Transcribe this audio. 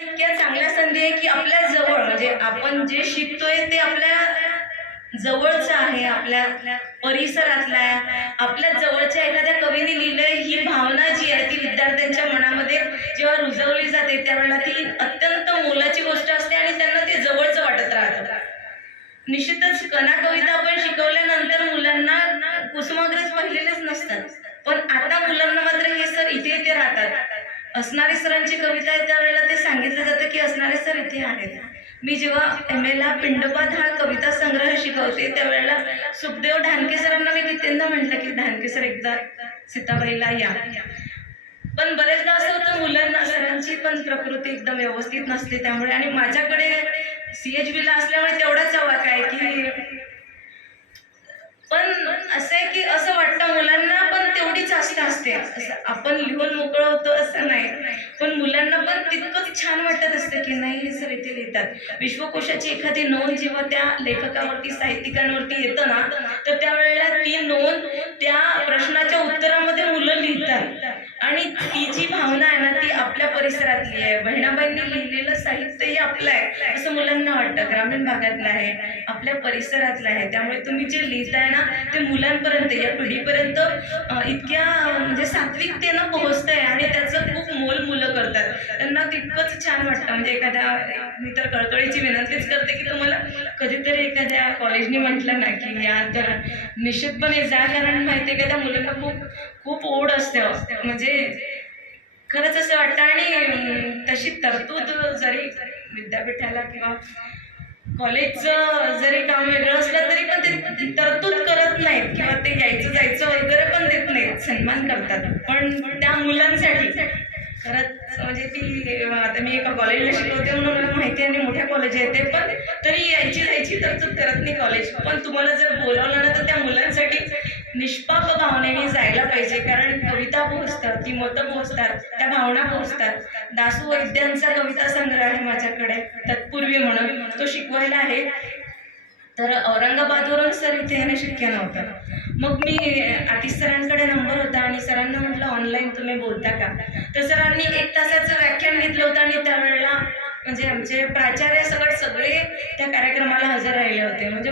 इतक्या चांगल्या संधी आहे की आपल्या जवळ म्हणजे आपण जे शिकतोय ते आपल्या जवळचं आहे आपल्या परिसरातला आहे. आपल्या जवळच्या एखाद्या कवीने लिहिलंय ही भावना जी आहे ती विद्यार्थ्यांच्या मनामध्ये जेव्हा रुजवली जाते त्यावेळेला ती अत्यंत मोलाची गोष्ट असते आणि त्यांना ते जवळचं वाटत राहतं. निश्चितच कना कविता आपण शिकवल्यानंतर मुलांना कुसुमाग्रज पाहिलेलेच नसतात. पण आता मुलांना मात्र हे सर इथे इथे राहतात. असणारे सरांची कविता जातं सर इथे आहेत. मी जेव्हा एम एला पिंडपात हा कविता संग्रह शिकवते त्यावेळेला सुखदेव ढानके सरांना मी कित्येंदा म्हटलं की ढानके सर एकदा सीताबाईला या. पण बरेचदा असं होतं मुलांना सरांची पण प्रकृती एकदम व्यवस्थित नसते त्यामुळे. आणि माझ्याकडे सी एच बीला असल्यामुळे तेवढाच आवाज आहे की पण असं आहे की असं वाटतं मुलांना पण तेवढीच आस्था असते. आपण लिहून मोकळं होतो असं लिहितात विश्वकोशाची एखादी नोंद जेव्हा त्या लेखकावरती साहित्यिकांवरती येतं ना तर त्यावेळेला ती नोंद त्या प्रश्नाच्या उत्तरामध्ये मुलं लिहितात. आणि ती जी भावना आहे ना ती आपल्या परिसरातली आहे. बहिणाबाईंनी लिहिलेलं साहित्यही आपलं आहे असं मुलांना वाटतं. ग्रामीण भागातलं आहे आपल्या परिसरातलं आहे. त्यामुळे तुम्ही जे लिहिताय ना ते मुलांपर्यंत या पिढीपर्यंत इतक्या म्हणजे सात्विकतेनं पोहोचतंय आणि त्याचं करतात. त्यांना तितकंच छान वाटतं. म्हणजे एखाद्या मी तर कळकळीची विनंतीच करते की तुम्हाला कधीतरी एखाद्या कॉलेजने म्हटलं ना की या तर निश्चितपणे जा कारण माहिती आहे का त्या मुलांना खूप खूप ओढ असते. म्हणजे खरंच असं वाटतं. आणि तशी तरतूद जरी विद्यापीठाला किंवा कॉलेजचं जरी काम वेगळं असलं तरी पण ते तरतूद करत नाहीत किंवा ते यायचं जायचं वगैरे पण देत नाहीत. सन्मान करतात. पण त्या मुलांसाठी खरंच म्हणजे ती आता मी एका कॉलेजला शिकवते म्हणून मला माहिती आहे आणि मोठ्या कॉलेज आहे ते पण तरी यायची जायची तरतूद करत नाही कॉलेज पण तुम्हाला जर बोलावलं ना तर त्या मुलांसाठी निष्पाप भावनेने जायला पाहिजे. कारण कविता पोहोचतात ती मतं पोहोचतात त्या भावना पोहोचतात. दासू वैद्यांचा कविता संग्रह आहे माझ्याकडे तत्पूर्वी म्हणून. तो शिकवायला आहे. तर औरंगाबादवरून सर इथे येणं शक्य नव्हतं. मग मी आतिश सरांकडे नंबर होता आणि सरांना म्हटलं ऑनलाईन तुम्ही बोलता का? तर सरांनी एक तासाचं व्याख्यान घेतलं होतं आणि त्यावेळेला म्हणजे आमचे प्राचार्य सगळे सगळे त्या कार्यक्रमाला हजर राहिले होते. म्हणजे